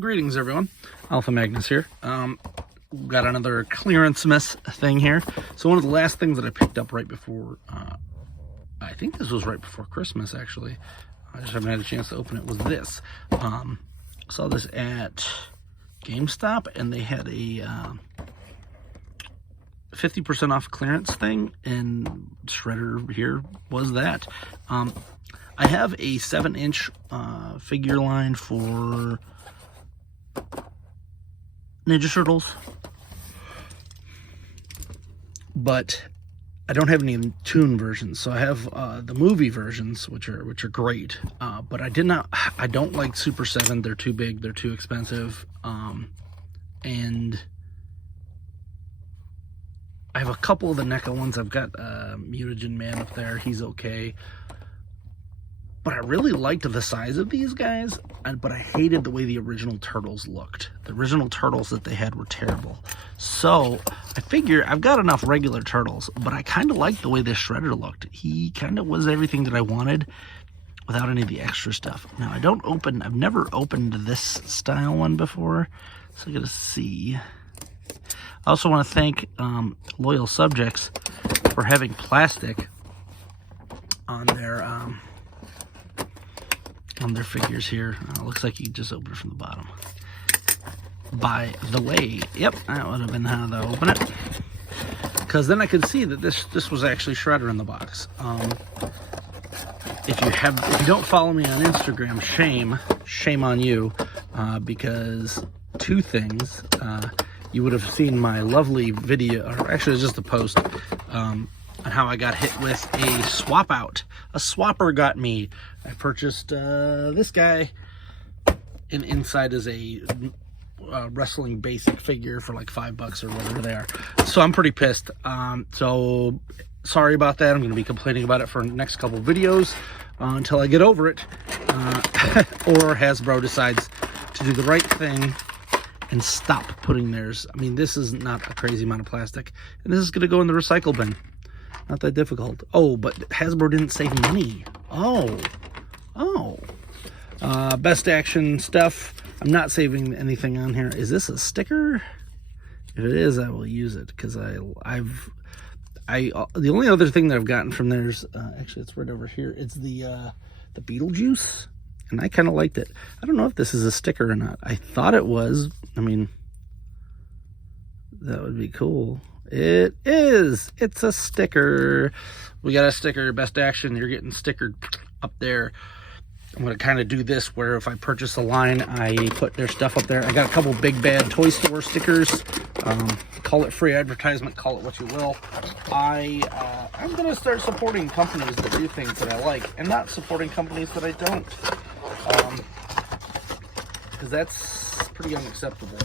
Greetings, everyone. Alpha Magnus here. Got another clearance mess thing here. So one of the last things that I picked up right before, I think this was right before Christmas, actually. I just haven't had a chance to open it, was this. Saw this at GameStop, and they had a 50% off clearance thing, and Shredder here was that. I have a 7-inch figure line for Ninja Turtles, but I don't have any toon versions. So I have the movie versions, which are great. But I don't like Super 7. They're too big. They're too expensive. And I have a couple of the NECA ones. I've got Mutagen Man up there. He's okay. But I really liked the size of these guys, but I hated the way the original Turtles looked. The original Turtles that they had were terrible. So I figure I've got enough regular Turtles, but I kind of liked the way this Shredder looked. He kind of was everything that I wanted without any of the extra stuff. Now, I've never opened this style one before, so I gotta see. I also want to thank loyal subjects for having plastic on their figures here. Looks like you just opened it from the bottom. By the way, yep, that would have been how to open it, because then I could see that this was actually Shredder in the box. If you don't follow me on Instagram, shame on you, because two things. You would have seen my lovely video, or actually it's just a post, on how I got hit with a swap out. A swapper got me. I purchased this guy, and inside is a wrestling basic figure for like $5 or whatever they are. So I'm pretty pissed. So sorry about that. I'm going to be complaining about it for the next couple videos until I get over it, or Hasbro decides to do the right thing and stop putting theirs. I mean, this is not a crazy amount of plastic, and this is going to go in the recycle bin. Not that difficult. Oh, but Hasbro didn't save money. Oh. Best Action stuff. I'm not saving anything on here. Is this a sticker? If it is, I will use it, because the only other thing that I've gotten from theirs, actually it's right over here, it's the Beetlejuice, and I kind of liked it. I don't know if this is a sticker or not. I thought it was. I mean, that would be cool. It is. It's a sticker. We got a sticker. Best Action. You're getting stickered up there. I'm going to kind of do this where if I purchase a line, I put their stuff up there. I got a couple Big Bad Toy Store stickers. Call it free advertisement. Call it what you will. I'm going to start supporting companies that do things that I like, and not supporting companies that I don't. Because that's pretty unacceptable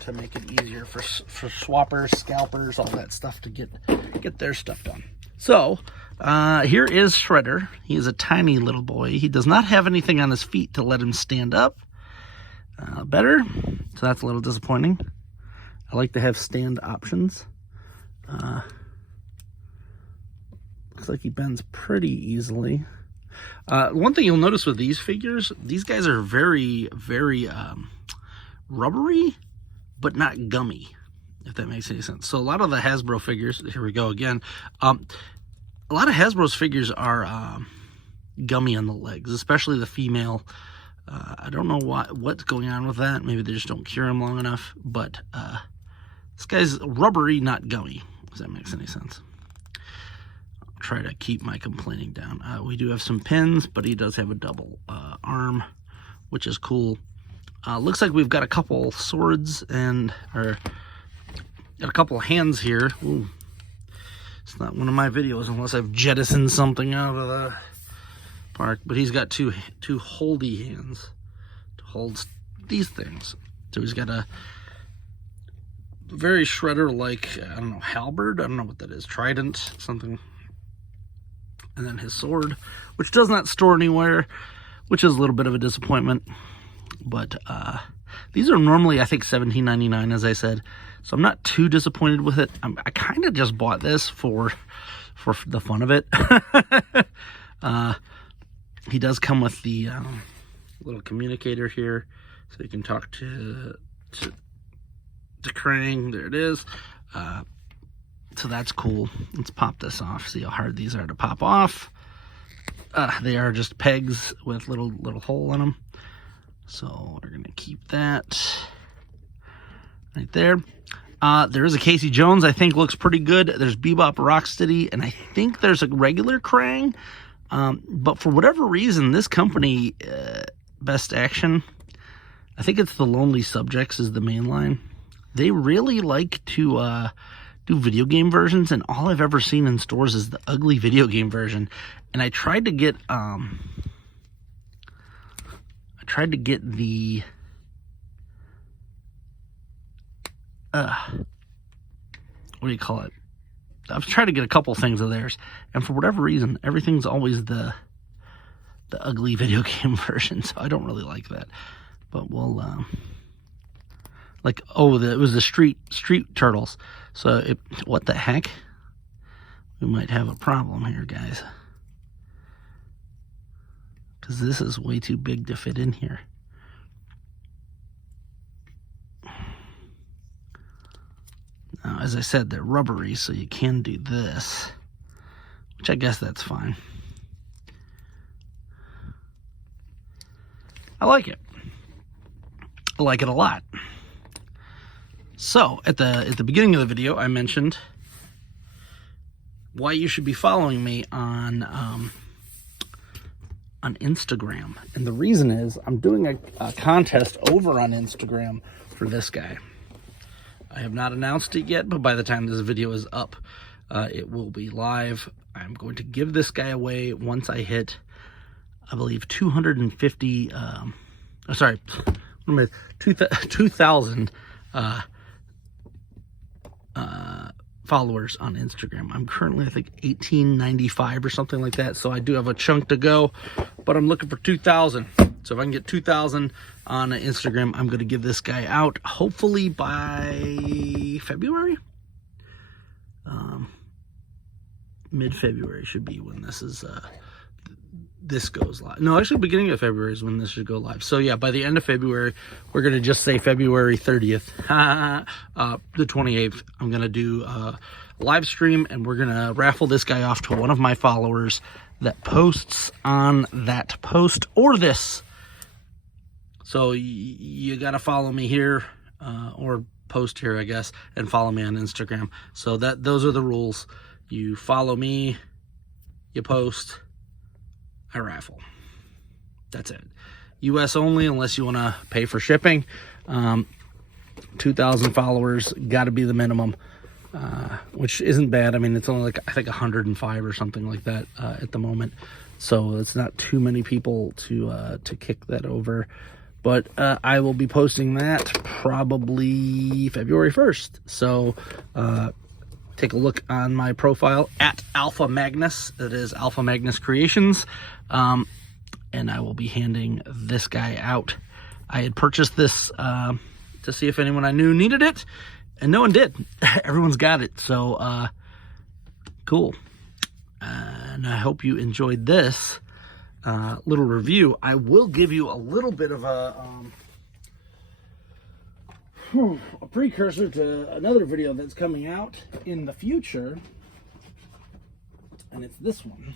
to make it easier for swappers, scalpers, all that stuff to get their stuff done. So here is Shredder. He is a tiny little boy. He does not have anything on his feet to let him stand up better, so that's a little disappointing. I like to have stand options. Looks like he bends pretty easily. One thing you'll notice with these figures, these guys are very, very rubbery, but not gummy, if that makes any sense. So a lot of the Hasbro figures, here we go again, a lot of Hasbro's figures are gummy on the legs, especially the female. I don't know what's going on with that. Maybe they just don't cure them long enough, but this guy's rubbery, not gummy, if that makes any sense. I'll try to keep my complaining down. We do have some pins, but he does have a double arm, which is cool. Looks like we've got a couple swords or got a couple hands here. Ooh. It's not one of my videos unless I've jettisoned something out of the park. But he's got two holdy hands to hold these things. So he's got a very Shredder-like, I don't know, halberd? I don't know what that is. Trident, something. And then his sword, which does not store anywhere, which is a little bit of a disappointment. But these are normally, I think, $17.99, as I said. So I'm not too disappointed with it. I kind of just bought this for the fun of it. He does come with the little communicator here, so you can talk to Krang. There it is. So that's cool. Let's pop this off. See how hard these are to pop off. They are just pegs with little hole in them. So we're gonna keep that right there. There is a Casey Jones I think looks pretty good. There's Bebop Rocksteady, and I think there's a regular Krang. But for whatever reason, this company, BST AXN, I think it's the Lonely Subjects is the main line. They really like to do video game versions, and all I've ever seen in stores is the ugly video game version. And I tried to get the what do you call it? I was trying to get a couple things of theirs, and for whatever reason, everything's always the ugly video game version, so I don't really like that. But we'll it was the street turtles. So what the heck? We might have a problem here, guys, because this is way too big to fit in here. Now, as I said, they're rubbery, so you can do this, which I guess that's fine. I like it. I like it a lot. So, at the beginning of the video, I mentioned why you should be following me on Instagram. And the reason is I'm doing a contest over on Instagram for this guy. I have not announced it yet, but by the time this video is up, it will be live. I'm going to give this guy away once I hit, I believe, 250, 2,000 followers on Instagram. I'm currently, I think, 1895 or something like that, so I do have a chunk to go, but I'm looking for 2,000. So if I can get 2,000 on Instagram, I'm going to give this guy out, hopefully by February. Mid-February should be when this goes live. No, actually beginning of February is when this should go live. So yeah, by the end of February, we're going to just say February 30th, the 28th. I'm going to do a live stream, and we're going to raffle this guy off to one of my followers that posts on that post or this. So you got to follow me here, or post here, I guess, and follow me on Instagram. So those are the rules. You follow me, you post, I raffle. That's it. US only, unless you want to pay for shipping. 2,000 followers, got to be the minimum, which isn't bad. I mean, it's only like, I think 105 or something like that at the moment. So it's not too many people to kick that over. But I will be posting that probably February 1st. So take a look on my profile at Alpha Magnus. It is Alpha Magnus Creations. And I will be handing this guy out. I had purchased this to see if anyone I knew needed it, and no one did. Everyone's got it. So cool. And I hope you enjoyed this little review. I will give you a little bit of a precursor to another video that's coming out in the future, and it's this one.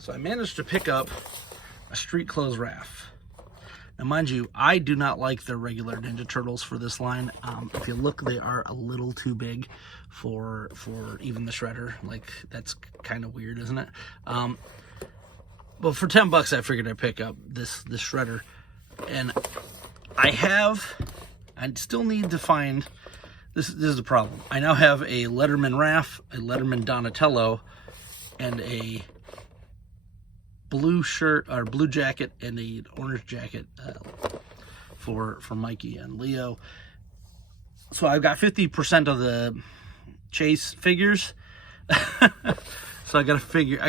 So I managed to pick up a Street Clothes Raph. Now, mind you, I do not like the regular Ninja Turtles for this line. If you look, they are a little too big for even the Shredder. Like, that's kind of weird, isn't it? But for $10, I figured I'd pick up this Shredder. And I still need to find, this is the problem. I now have a Letterman Raph, a Letterman Donatello, and a blue shirt or blue jacket and an orange jacket for Mikey and Leo. So I've got 50% of the Chase figures. So I got to figure,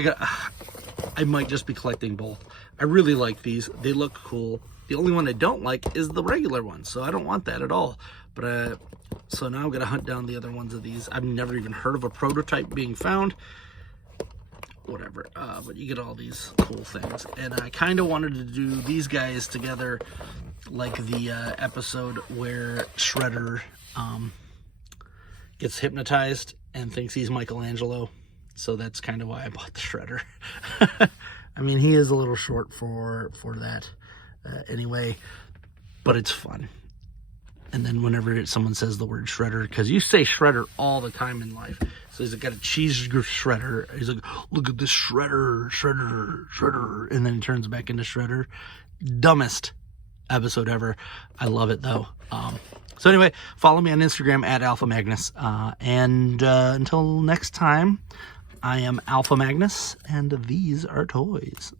I might just be collecting both. I really like these. They look cool. The only one I don't like is the regular one, so I don't want that at all. But so now I'm gonna hunt down the other ones of these. I've never even heard of a prototype being found. whatever. But you get all these cool things. And I kind of wanted to do these guys together, like the episode where Shredder gets hypnotized and thinks he's Michelangelo. So that's kind of why I bought the Shredder. I mean, he is a little short for that anyway, but it's fun. And then whenever someone says the word Shredder, because you say Shredder all the time in life. So he's got a cheese Shredder. He's like, look at this Shredder, Shredder, Shredder. And then he turns back into Shredder. Dumbest episode ever. I love it, though. So anyway, follow me on Instagram at Alpha Magnus. And until next time, I am Alpha Magnus, and these are toys.